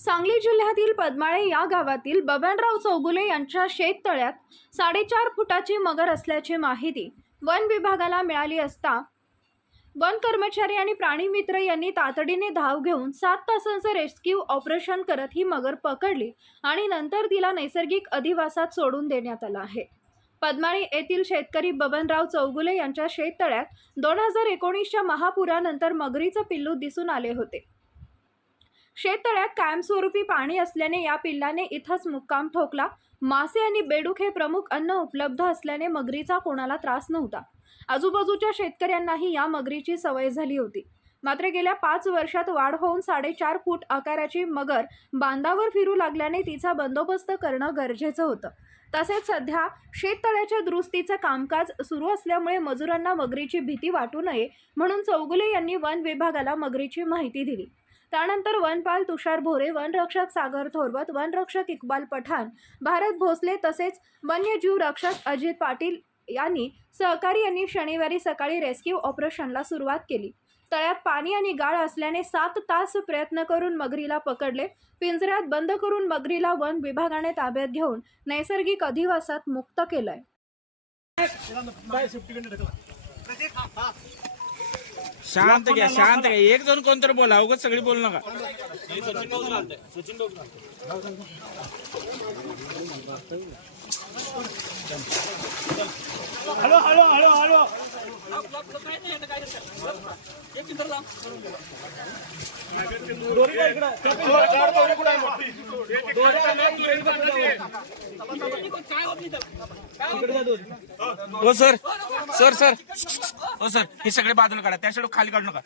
सांगली जिल्ह्यातील पद्माळे या गावातील बबनराव चौगुले यांच्या शेततळ्यात साडेचार फुटाची मगर असल्याची माहिती वन विभागाला मिळाली असता वन कर्मचारी आणि प्राणी मित्र यांनी तातडीने धाव घेऊन सात तासांचं रेस्क्यू ऑपरेशन करत ही मगर पकडली आणि नंतर तिला नैसर्गिक अधिवासात सोडून देण्यात आलं आहे. पद्माळी येथील शेतकरी बबनराव चौगुले यांच्या शेततळ्यात दोन हजार एकोणीसच्या महापुरानंतर मगरीचं पिल्लू दिसून आले होते. शेततळ्यात कायमस्वरूपी पाणी असल्याने या पिल्लाने इथंच मुक्काम ठोकला. मासे आणि बेडूक हे प्रमुख अन्न उपलब्ध असल्याने मगरीचा कोणाला त्रास नव्हता. आजूबाजूच्या शेतकऱ्यांनाही या मगरीची सवय झाली होती. मात्र गेल्या पाच वर्षात वाढ होऊन साडेचार फूट आकाराची मगर बांधावर फिरू लागल्याने तिचा बंदोबस्त करणं गरजेचं होतं. तसेच सध्या शेततळ्याच्या दुरुस्तीचं कामकाज सुरू असल्यामुळे मजुरांना मगरीची भीती वाटू नये म्हणून चौगुले यांनी वन विभागाला मगरीची माहिती दिली. त्यानंतर वनपाल तुषार भोरे वनरक्षक सागर थोरवत वनरक्षक इक्बाल पठाण भारत भोसले तसेच वन्यजीव रक्षक अजित पाटील यांनी सहकारी यांनी शनिवारी सकाळी रेस्क्यू ऑपरेशनला सुरुवात केली. तळ्यात पाणी आणि गाळ असल्याने सात तास प्रयत्न करून मगरीला पकडले. पिंजऱ्यात बंद करून मगरीला वन विभागाने ताब्यात घेऊन नैसर्गिक अधिवासात मुक्त केलंय. शांत घ्या शांत घ्या. एक जण कोणतरी बोला उगाच सगळी बोलू नका. Hello hello hello hello. हो सर. Sir sir. हो सर. हे सगळे बाजूला काढा. त्या खाली काढू नका.